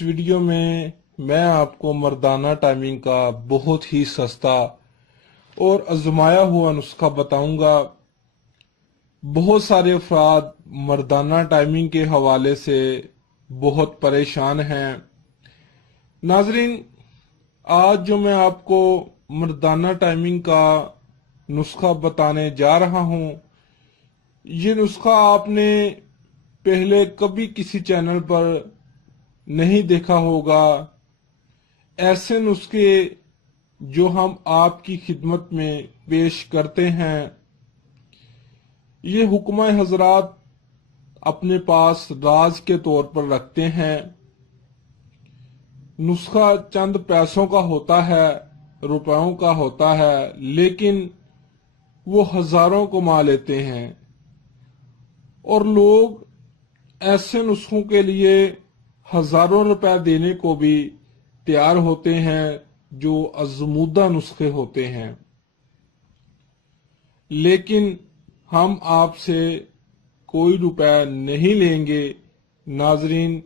اس video میں آپ کو مردانہ ٹائمنگ کا بہت ہی سستا اور آزمایا ہوا نسخہ بتاؤں گا۔ بہت سارے افراد مردانہ ٹائمنگ کے حوالے سے بہت پریشان ہیں۔ ناظرین، آج جو میں آپ کو مردانہ ٹائمنگ کا نسخہ بتانے جا رہا ہوں، یہ نسخہ آپ نے پہلے کبھی کسی چینل پر نہیں دیکھا ہوگا۔ ایسے نسخے جو ہم آپ کی خدمت میں پیش کرتے ہیں، یہ حکمہ حضرات اپنے پاس راز کے طور پر رکھتے ہیں۔ نسخہ چند پیسوں کا ہوتا ہے، روپیوں کا ہوتا ہے، لیکن وہ ہزاروں کما لیتے ہیں، اور لوگ ایسے نسخوں کے لیے ہزاروں روپے دینے کو بھی تیار ہوتے ہیں جو آزمودہ نسخے ہوتے ہیں۔ لیکن ہم آپ سے کوئی روپے نہیں لیں گے۔ ناظرین،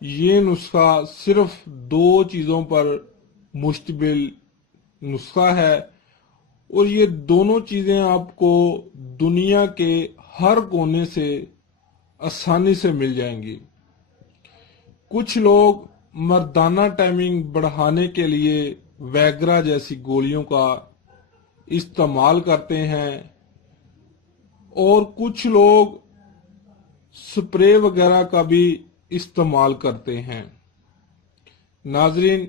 یہ نسخہ صرف دو چیزوں پر مشتمل نسخہ ہے، اور یہ دونوں چیزیں آپ کو دنیا کے ہر کونے سے آسانی سے مل جائیں گی۔ کچھ لوگ مردانہ ٹائمنگ بڑھانے کے لیے ویگرا جیسی گولیوں کا استعمال کرتے ہیں، اور کچھ لوگ سپرے وغیرہ کا بھی استعمال کرتے ہیں۔ ناظرین،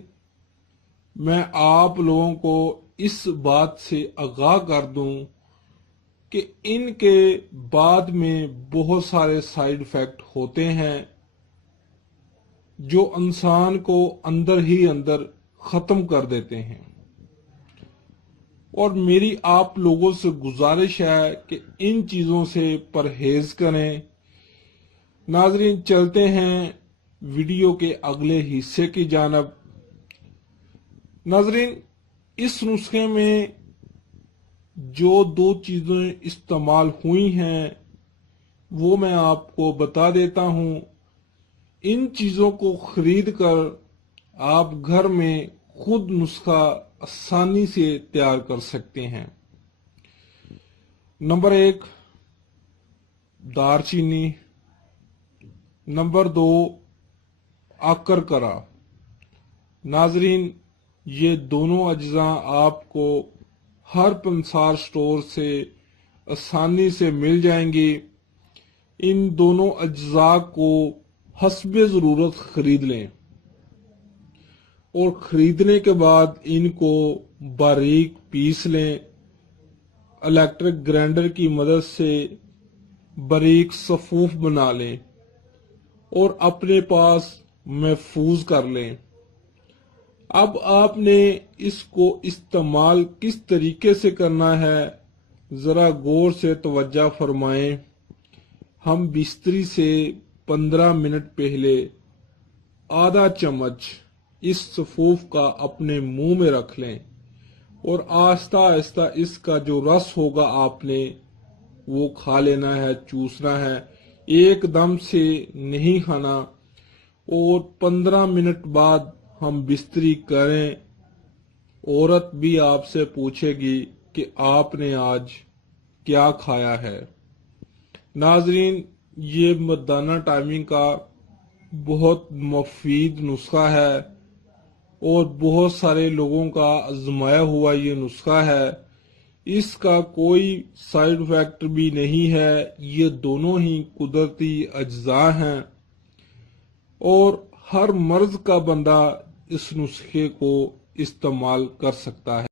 میں آپ لوگوں کو اس بات سے آگاہ کر دوں کہ ان کے بعد میں بہت سارے سائیڈ ایفیکٹ ہوتے ہیں جو انسان کو اندر ہی اندر ختم کر دیتے ہیں، اور میری آپ لوگوں سے گزارش ہے کہ ان چیزوں سے پرہیز کریں۔ ناظرین، چلتے ہیں ویڈیو کے اگلے حصے کی جانب۔ ناظرین، اس نسخے میں جو دو چیزیں استعمال ہوئی ہیں وہ میں آپ کو بتا دیتا ہوں۔ ان چیزوں کو خرید کر آپ گھر میں خود نسخہ آسانی سے تیار کر سکتے ہیں۔ نمبر 1، دار چینی۔ نمبر 2، اکرکرا۔ ناظرین، یہ دونوں اجزاء آپ کو ہر پنسار سٹور سے آسانی سے مل جائیں گی۔ ان دونوں اجزاء کو حسب ضرورت خرید لیں، اور خریدنے کے بعد ان کو باریک پیس لیں۔ الیکٹرک گرائنڈر کی مدد سے باریک صفوف بنا لیں اور اپنے پاس محفوظ کر لیں۔ اب آپ نے اس کو استعمال کس طریقے سے کرنا ہے، ذرا غور سے توجہ فرمائیں۔ ہم بستری سے 15 منٹ پہلے آدھا چمچ اس صفوف کا اپنے منہ میں رکھ لیں، اور آہستہ آہستہ اس کا جو رس ہوگا آپ نے وہ کھا لینا ہے، چوسنا ہے، ایک دم سے نہیں کھانا۔ اور 15 منٹ بعد ہم بستری کریں، عورت بھی آپ سے پوچھے گی کہ آپ نے آج کیا کھایا ہے۔ ناظرین، یہ مردانہ ٹائمنگ کا بہت مفید نسخہ ہے، اور بہت سارے لوگوں کا آزمایا ہوا یہ نسخہ ہے۔ اس کا کوئی سائیڈ ایفیکٹ بھی نہیں ہے، یہ دونوں ہی قدرتی اجزاء ہیں، اور ہر مرض کا بندہ اس نسخے کو استعمال کر سکتا ہے۔